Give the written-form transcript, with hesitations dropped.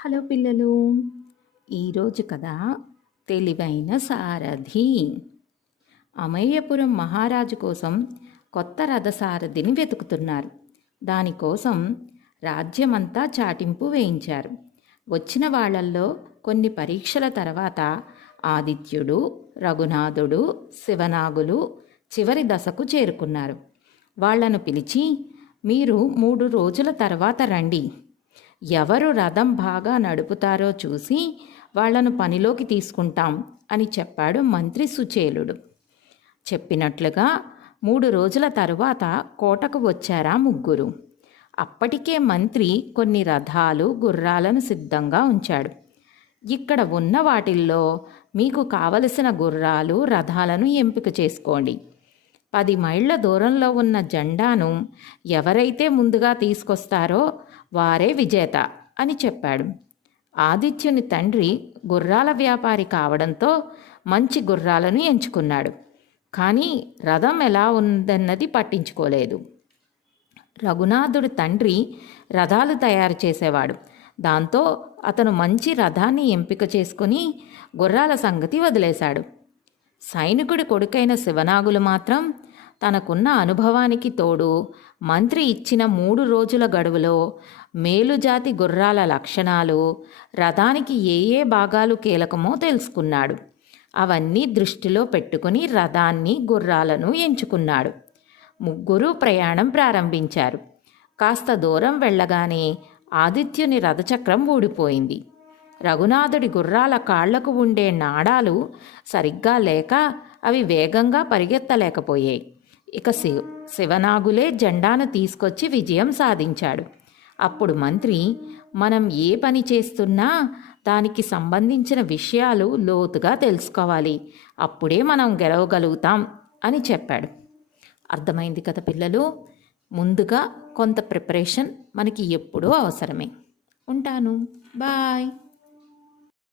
Hello పిల్లలు, ఈరోజు కథ తెలివైన సారథి. అమయ్యపురం మహారాజు కోసం కొత్త రథసారథిని వెతుకుతున్నారు. దానికోసం రాజ్యమంతా చాటింపు వేయించారు. వచ్చిన వాళ్లల్లో కొన్ని పరీక్షల తర్వాత ఆదిత్యుడు, రఘునాథుడు, శివనాగులు చివరి దశకు చేరుకున్నారు. వాళ్లను పిలిచి, మీరు 3 రోజుల తర్వాత రండి. ఎవరు రథం బాగా నడుపుతారో చూసి వాళ్లను పనిలోకి తీసుకుంటాం అని చెప్పాడు మంత్రి సుచేలుడు. చెప్పినట్లుగా 3 రోజుల తరువాత కోటకు వచ్చారా ముగ్గురు. అప్పటికే మంత్రి కొన్ని రథాలు, గుర్రాలను సిద్ధంగా ఉంచాడు. ఇక్కడ ఉన్న వాటిల్లో మీకు కావలసిన గుర్రాలు, రథాలను ఎంపిక చేసుకోండి. 10 మైళ్ళ దూరంలో ఉన్న జెండాను ఎవరైతే ముందుగా తీసుకొస్తారో వారే విజేత అని చెప్పాడు. ఆదిత్యుని తండ్రి గుర్రాల వ్యాపారి కావడంతో మంచి గుర్రాలను ఎంచుకున్నాడు. కానీ రథం ఎలా ఉందన్నది పట్టించుకోలేదు. రఘునాథుడి తండ్రి రథాలు తయారు చేసేవాడు. దాంతో అతను మంచి రథాన్ని ఎంపిక చేసుకుని గుర్రాల సంగతి వదిలేశాడు. సైనికుడి కొడుకైన శివనాగులు మాత్రం తనకున్న అనుభవానికి తోడు మంత్రి ఇచ్చిన 3 రోజుల గడువులో మేలుజాతి గుర్రాల లక్షణాలు, రథానికి ఏ భాగాలు కీలకమో తెలుసుకున్నాడు. అవన్నీ దృష్టిలో పెట్టుకుని రథాన్ని, గుర్రాలను ఎంచుకున్నాడు. ముగ్గురు ప్రయాణం ప్రారంభించారు. కాస్త దూరం వెళ్ళగానే ఆదిత్యుని రథచక్రం ఊడిపోయింది. రఘునాథుడి గుర్రాల కాళ్లకు ఉండే నాడాలు సరిగ్గా లేక అవి వేగంగా పరిగెత్తలేకపోయాయి. ఇక శివనాగులే జెండాను తీసుకొచ్చి విజయం సాధించాడు. అప్పుడు మంత్రి, మనం ఏ పని చేస్తున్నా దానికి సంబంధించిన విషయాలు లోతుగా తెలుసుకోవాలి, అప్పుడే మనం గెలవగలుగుతాం అని చెప్పాడు. అర్థమైంది కదా పిల్లలు? ముందుగా కొంత ప్రిపరేషన్ మనకి ఎప్పుడూ అవసరమే. ఉంటాను. బాయ్.